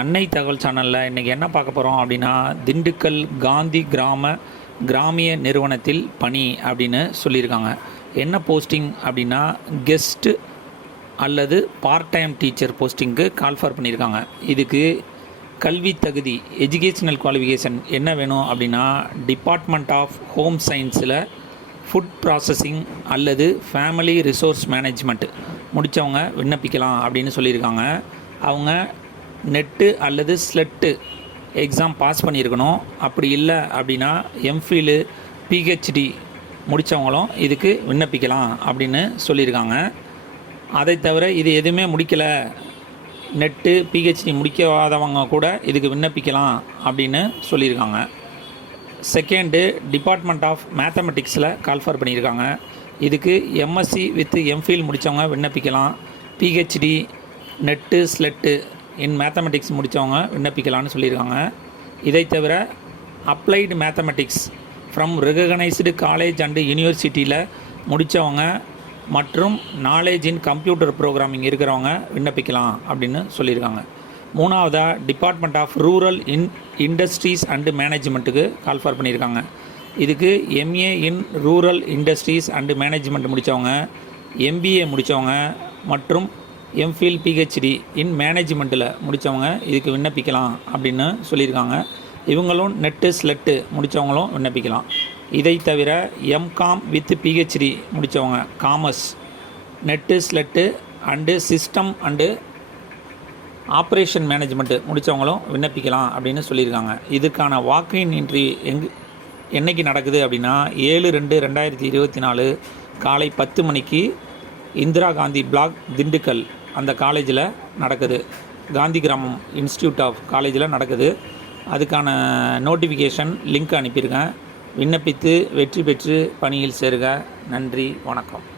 அன்னை தகவல் சேனலில் இன்றைக்கி என்ன பார்க்க போகிறோம் அப்படின்னா, திண்டுக்கல் காந்தி கிராமிய நிறுவனத்தில் பணி அப்படின்னு சொல்லியிருக்காங்க. என்ன போஸ்டிங் அப்படின்னா, கெஸ்ட்டு அல்லது பார்ட் டைம் டீச்சர் போஸ்டிங்க்கு கால்ஃபர் பண்ணியிருக்காங்க. இதுக்கு கல்வி தகுதி எஜுகேஷ்னல் குவாலிஃபிகேஷன் என்ன வேணும் அப்படின்னா, டிபார்ட்மெண்ட் ஆஃப் ஹோம் சயின்ஸில் ஃபுட் ப்ராசஸிங் அல்லது ஃபேமிலி ரிசோர்ஸ் மேனேஜ்மெண்ட் முடித்தவங்க விண்ணப்பிக்கலாம் அப்படின்னு சொல்லியிருக்காங்க. அவங்க நெட்டு அல்லது ஸ்லெட்டு எக்ஸாம் பாஸ் பண்ணியிருக்கணும். அப்படி இல்லை அப்படின்னா எம்ஃபில் பிஹெச்டி முடித்தவங்களும் இதுக்கு விண்ணப்பிக்கலாம் அப்படின்னு சொல்லியிருக்காங்க. அதை தவிர இது எதுவுமே முடிக்கலை, நெட்டு பிஹெச்டி முடிக்காதவங்க கூட இதுக்கு விண்ணப்பிக்கலாம் அப்படின்னு சொல்லியிருக்காங்க. செகண்டு, டிபார்ட்மெண்ட் ஆஃப் மேத்தமெட்டிக்ஸில் கால்ஃபர் பண்ணியிருக்காங்க. இதுக்கு எம்எஸ்சி வித் எம்ஃபில் முடித்தவங்க விண்ணப்பிக்கலாம். பிஹெச்டி நெட்டு ஸ்லெட்டு இன் மேத்தமெட்டிக்ஸ் முடித்தவங்க விண்ணப்பிக்கலான்னு சொல்லியிருக்காங்க. இதை தவிர applied mathematics from recognised college and யூனிவர்சிட்டியில் முடித்தவங்க மற்றும் நாலேஜ் இன் கம்ப்யூட்டர் ப்ரோக்ராமிங் இருக்கிறவங்க விண்ணப்பிக்கலாம் அப்படின்னு சொல்லியிருக்காங்க. மூணாவதாக, department of rural industries and மேனேஜ்மெண்ட்டுக்கு கால்ஃபர் பண்ணியிருக்காங்க. இதுக்கு MA in rural industries and management முடித்தவங்க, எம்பிஏ முடித்தவங்க மற்றும் எம்ஃபில் பிஹெச்டி இன் மேனேஜ்மெண்ட்டில் முடித்தவங்க இதுக்கு விண்ணப்பிக்கலாம் அப்படின்னு சொல்லியிருக்காங்க. இவங்களும் நெட்டு ஸ்லெட்டு முடித்தவங்களும் விண்ணப்பிக்கலாம். இதை தவிர எம்காம் வித் பிஹெச்டி முடித்தவங்க, commerce, NET SLET and system and operation management முடித்தவங்களும் விண்ணப்பிக்கலாம் அப்படின்னு சொல்லியிருக்காங்க. இதுக்கான வாக்கின் இன்ட்ரி என்றைக்கு நடக்குது அப்படின்னா, 7/2/2024 காலை 10 மணிக்கு இந்திரா காந்தி பிளாக் திண்டுக்கல் அந்த காலேஜில் நடக்குது. காந்தி கிராமம் இன்ஸ்டியூட் ஆஃப் காலேஜில் நடக்குது. அதுக்கான நோட்டிஃபிகேஷன் லிங்க் அனுப்பியிருக்கேன். விண்ணப்பித்து வெற்றி பெற்று பணியில் சேருக. நன்றி, வணக்கம்.